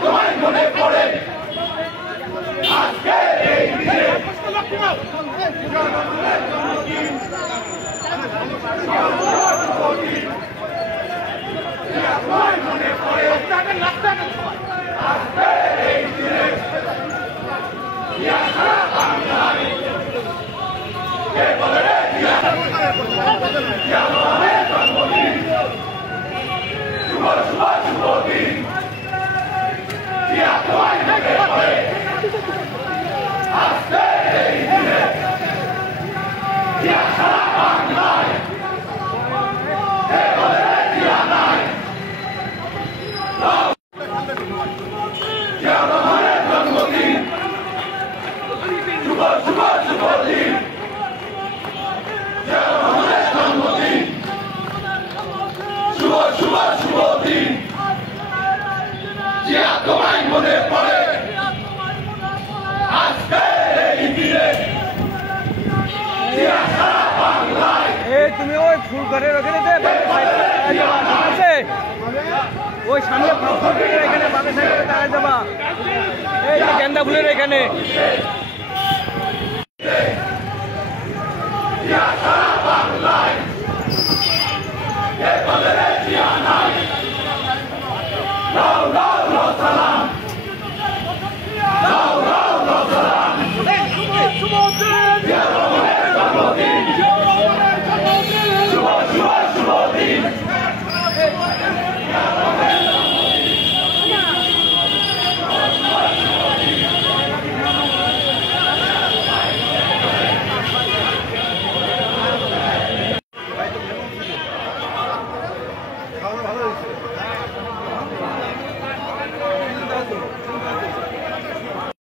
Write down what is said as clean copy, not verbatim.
তোমায় মনে পড়ে আজকে এই দিনে মনে পড়ে আজকে এই দিনে সারা বাংলায় কে বলে রে জন্মদিন শুভ শুভ শুভ দিন তোমায় মনে পড়ে আজকে এই দিনে সারা বাংলায় কে বলে রে দিয়া নাই রহমানের জন্মদিন শুভ শুভ শুভ দিন রহমানের জন্মদিন শুভ শুভ শুভ দিন জিয়া তোমায় মনে পড়ে আজকে এই দিনে জিয়া সারা বাংলায় তুমি ওই ফুল ঘরের ওখানে ওই সামনে এখানে বামে সাইডে দাঁড়ায় যাবা এই যে গেন্দা ফুলের এখানে সারা বাংলায়